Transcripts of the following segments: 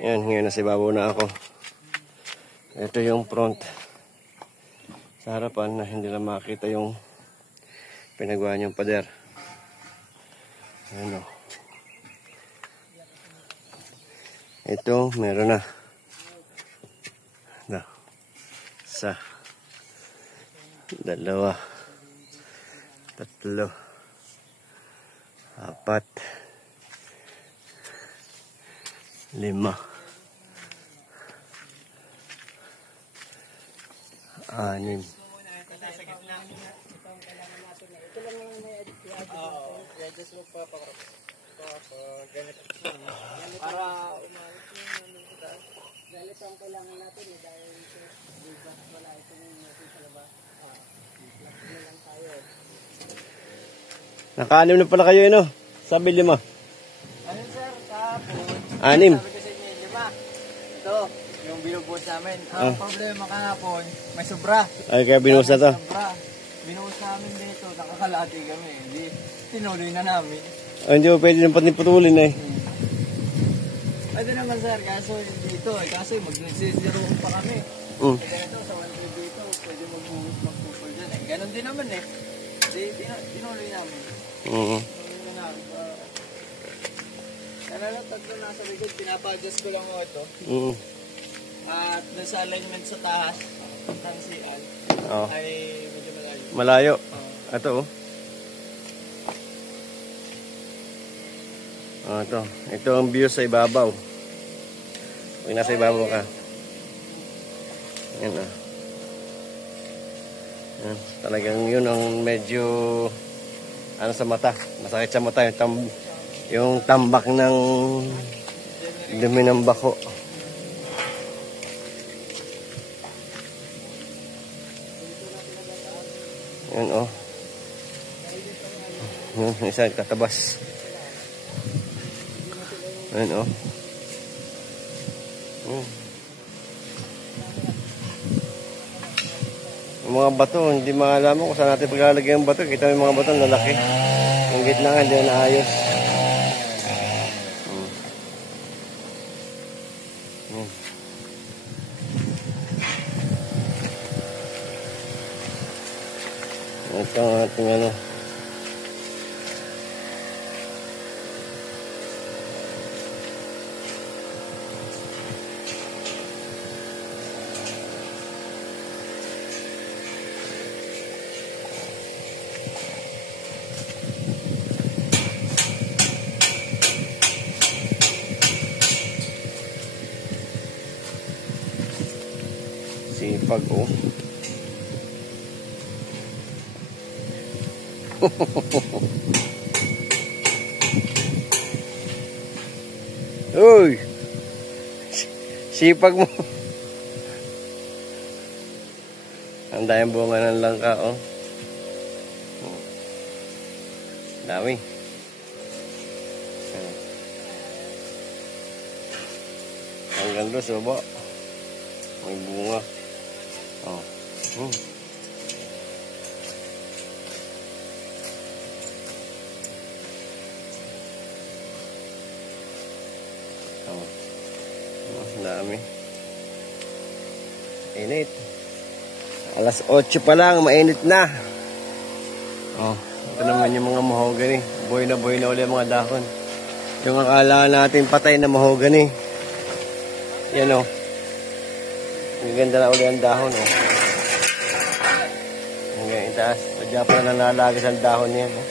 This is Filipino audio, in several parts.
Yan, ngayon nasa ibabaw na ako. Ito yung front sa harapan na hindi na makita yung pinagawa niyong pader. Ayan o. Ito, meron na. Isa, dalawa, tatlo, apat, lima, anim. Ganito ang kailangan natin dahil wala itong natin sa labas. Lang tayo. Naka-anim na pala kayo, ano? Sabi 5. Ano sir, kahapon? 6. Sabi ko sa inyo, 5. Ito, yung binubuhos namin. Ang problema kahapon, may sobra. Ay, kaya binuhos na to. Sobra. Binuhos namin dito, nakakalati kami. Hindi, tinuloy na namin. Ay, hindi mo pwede nang putulin eh. Pwede naman sir, kaso dito eh. Kaso mag-zero pa kami. Kaya ito, sa 1 dito, pwede magbuhos, magpupul dyan eh. Ganon din naman eh. Tinuloy namin. Tinuloy namin. Kaya lang, tatlo nasa likod, pinapa-adjust ko lang ito. At dun sa alignment sa taas, ng CL, ay medyo malayo. Malayo. Ito oh. Ito ang view sa ibabaw. Pag nasa ibabaw ka. Yan ah. Yan. Talagang yun ang medyo ano sa mata. Masakit sa mata yung tambak ng dumi ng bako. Yan oh. Yan, isa katabas. Ayan o. Yung mga bato, hindi maalaman kung saan natin paglalagay yung bato. Kita mo yung mga bato, lalaki. Yung gitna nga, hindi na naayos. Ito ang ating ano. Sipag oh. Uy! Sipag mo. Ang daming bunga ng langka oh. Dami. Hanggang doon sa baba. May bunga. Oh. Dami. Init. Alas 8 pa lang, mainit na. Oh, ito naman yung mga mahogany. Buhay na ulit mga dahon. Yung akala natin patay na mahogany. Yan oh. Ang ganda na ulit ang dahon oh. Hanggang itaas. Sadya pa na nalagas ang dahon niyan oh.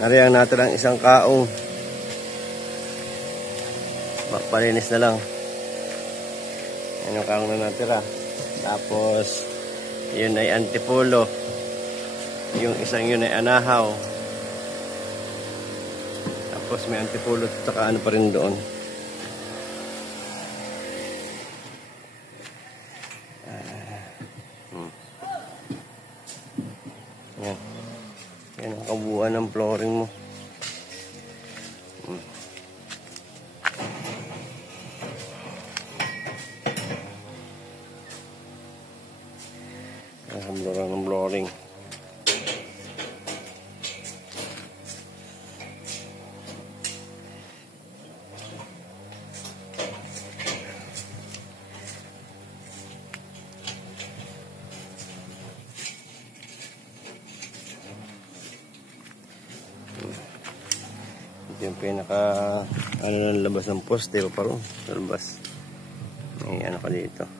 Nariyan natin ang isang kaong. Palinis na lang. Yan yung kaong na natira. Tapos, yun ay antipolo. Yung isang yun ay anahaw. Tapos may antipolo at saka ano pa rin doon. Yan. Yan ang kabuuan ng flooring mo. Ang flooring. Yung pinaka ano ng labas ng poste pa ron sa labas. May ano ka dito.